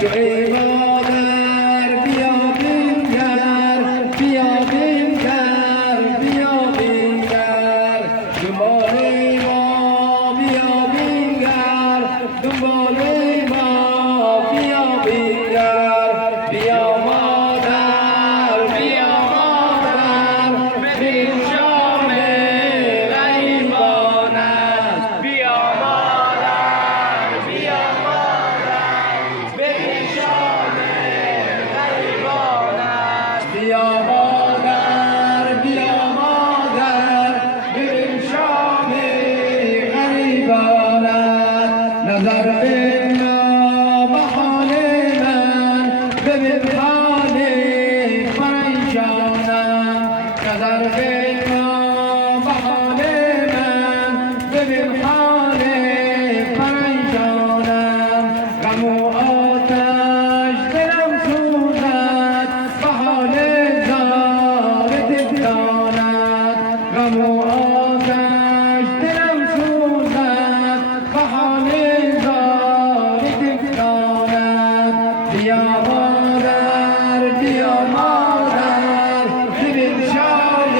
تو ای مادر بیا بینگر، بیا بینگر، بیا بینگر، دنبال ما بیا بینگر، دنبال ما بیا بینگر، بیا مادر، بیا مادر، ببین شام غریبان است. بیا مادر، بیا مادر، ببین شام غریبان است. بیا مادر، بیا مادر، ببین شام غریبان است. نظر به ما به حال من، ببین حال پریشانم. نظر به ما به حال من، ببین حال پریشانم. غم و آتش دلم سوزد، به حال زار تکاند. غم و آتش دلم سوزد، به حال زار تکاند. بیا مادر، بیا مادر، ببین شام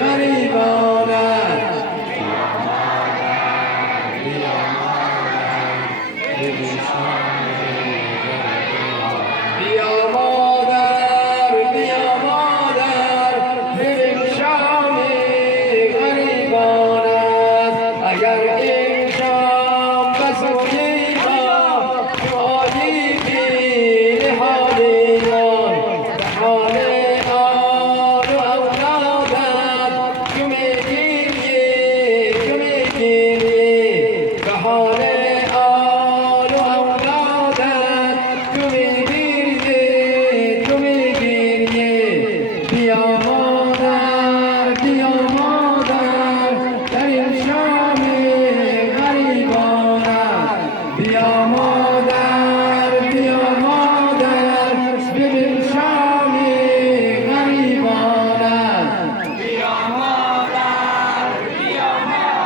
غریبان است. بیا مادر، بیا مادر، ببین شام